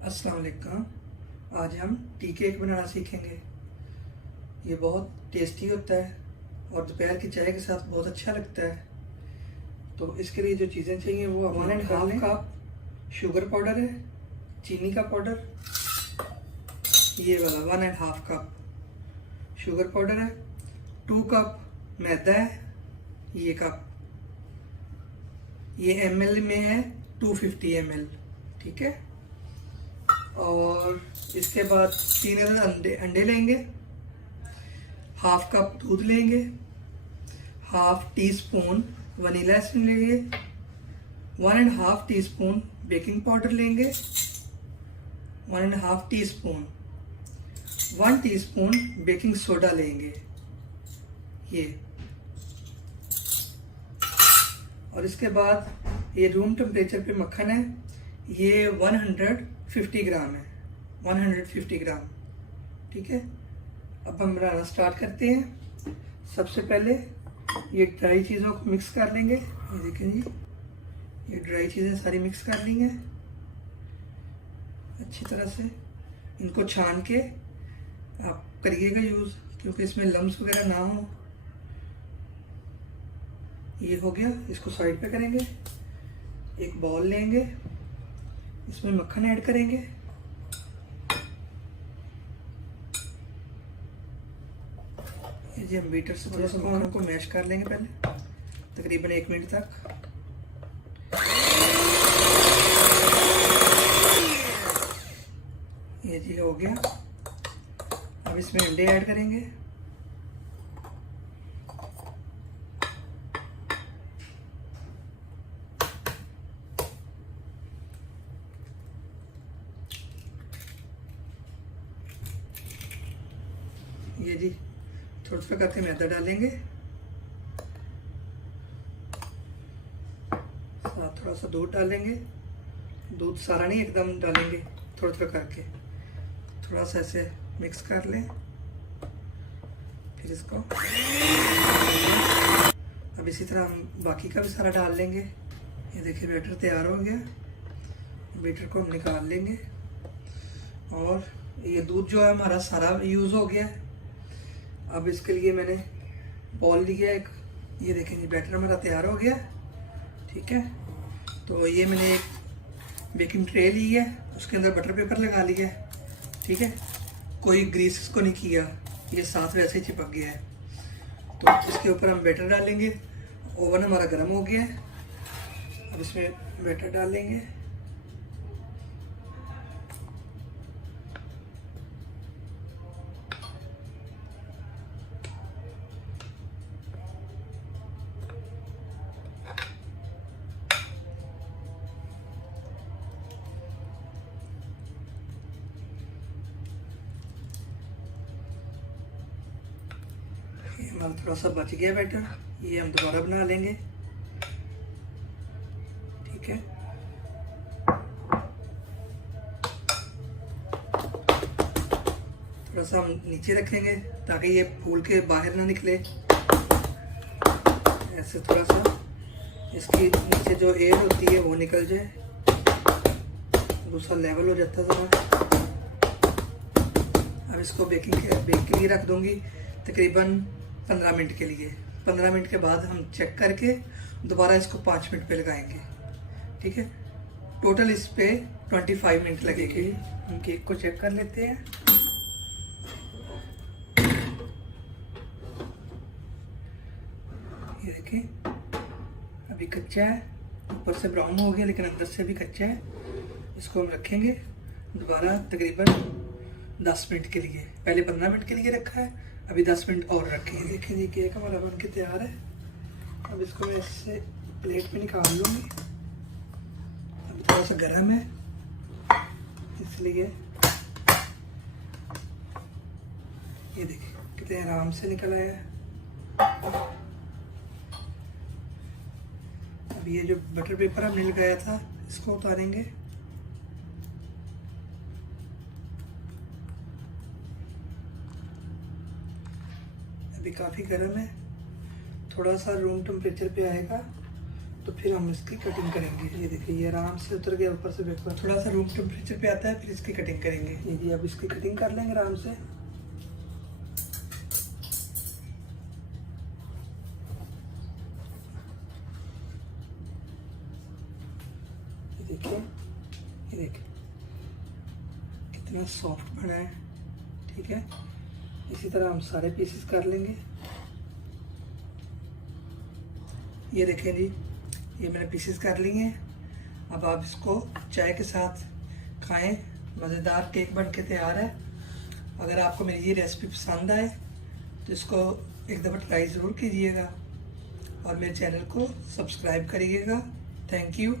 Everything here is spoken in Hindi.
अस्सलाम वालेकुम। आज हम टी केक बनाना सीखेंगे। ये बहुत टेस्टी होता है और दोपहर की चाय के साथ बहुत अच्छा लगता है। तो इसके लिए जो चीज़ें चाहिए वो 1.5 कप शुगर पाउडर है, चीनी का पाउडर, ये वाला 1.5 कप शुगर पाउडर है, 2 कप मैदा है, ये कप, ये ml में है 250 ml, ठीक है। और इसके बाद 3 अंडे लेंगे, 1/2 कप दूध लेंगे, 1/2 टीस्पून वनीला एसेंस लेंगे, 1.5 टीस्पून बेकिंग पाउडर लेंगे, 1.5 टीस्पून 1 टीस्पून बेकिंग सोडा लेंगे ये। और इसके बाद ये रूम टेम्परेचर पे मक्खन है, ये 150 ग्राम है, 150 ग्राम, ठीक है। अब हम बनाना स्टार्ट करते हैं। सबसे पहले ये ड्राई चीज़ों को मिक्स कर लेंगे। ये देखें जी, ये ड्राई चीज़ें सारी मिक्स कर ली हैं अच्छी तरह से। इनको छान के आप करिएगा यूज़, क्योंकि इसमें लम्स वगैरह ना हो। ये हो गया, इसको साइड पे करेंगे। एक बाउल लेंगे, इसमें मक्खन ऐड करेंगे, ये जी हम बीटर से थोड़ा सा मक्खन को मैश कर लेंगे पहले, तकरीबन 1 मिनट तक। ये जी हो गया। अब इसमें अंडे ऐड करेंगे, ये जी थोड़ा थोड़ा करके मैदा डालेंगे, साथ थोड़ा सा दूध डालेंगे। दूध सारा नहीं एकदम डालेंगे, थोड़ा थोड़ा करके थोड़ा सा ऐसे मिक्स कर लें। फिर इसको अब इसी तरह हम बाकी का भी सारा डाल लेंगे। ये देखिए बैटर तैयार हो गया। बैटर को हम निकाल लेंगे और ये दूध जो है हमारा सारा यूज़ हो गया है। अब इसके लिए मैंने बॉल लिया एक, ये देखें ये बैटर हमारा तैयार हो गया, ठीक है। तो ये मैंने एक बेकिंग ट्रे ली है, उसके अंदर बटर पेपर लगा लिया है, ठीक है। कोई ग्रीस इसको नहीं किया, ये साथ वैसे ही चिपक गया है। तो इसके ऊपर हम बैटर डालेंगे। ओवन हमारा गर्म हो गया है, अब इसमें बैटर डालेंगे। ये हमारा थोड़ा सा बच गया बैटर, ये हम दोबारा बना लेंगे, ठीक है। थोड़ा सा हम नीचे रखेंगे ताकि ये फूल के बाहर ना निकले। ऐसे थोड़ा सा इसकी नीचे जो एयर होती है वो निकल जाए, दूसरा लेवल हो जाता है। अब इसको बेक के लिए रख दूंगी तकरीबन 15 मिनट के लिए। 15 मिनट के बाद हम चेक करके दोबारा इसको 5 मिनट पे लगाएंगे, ठीक है। टोटल इस पे 25 मिनट लगेगी। हम केक को चेक कर लेते हैं। ये देखिए अभी कच्चा है, ऊपर से ब्राउन हो गया लेकिन अंदर से भी कच्चा है। इसको हम रखेंगे दोबारा तकरीबन 10 मिनट के लिए। पहले 15 मिनट के लिए रखा है, अभी 10 मिनट और रखेंगे। देखिए जी केक हमारा बन के तैयार है। अब इसको मैं इससे प्लेट में निकाल लूँगी। अभी थोड़ा सा गर्म है इसलिए। ये देखिए कितने आराम से निकल आया है। अब ये जो बटर पेपर हमने लगाया था इसको उतारेंगे। अभी काफ़ी गर्म है, थोड़ा सा रूम टेम्परेचर पे आएगा तो फिर हम इसकी कटिंग करेंगे। ये देखिए ये आराम से उतर गया ऊपर से वेफर, थोड़ा सा रूम टेम्परेचर पे आता है, फिर इसकी कटिंग करेंगे। ये जी अब इसकी कटिंग कर लेंगे आराम से। ये देखिए कितना सॉफ्ट बना है। ठीक है, इसी तरह हम सारे पीसेस कर लेंगे। ये देखें जी, ये मैंने पीसेस कर लिए हैं। अब आप इसको चाय के साथ खाएं, मज़ेदार केक बन के तैयार है। अगर आपको मेरी ये रेसिपी पसंद आए तो इसको एक दफ़ा ट्राई ज़रूर कीजिएगा और मेरे चैनल को सब्सक्राइब करिएगा। Thank you.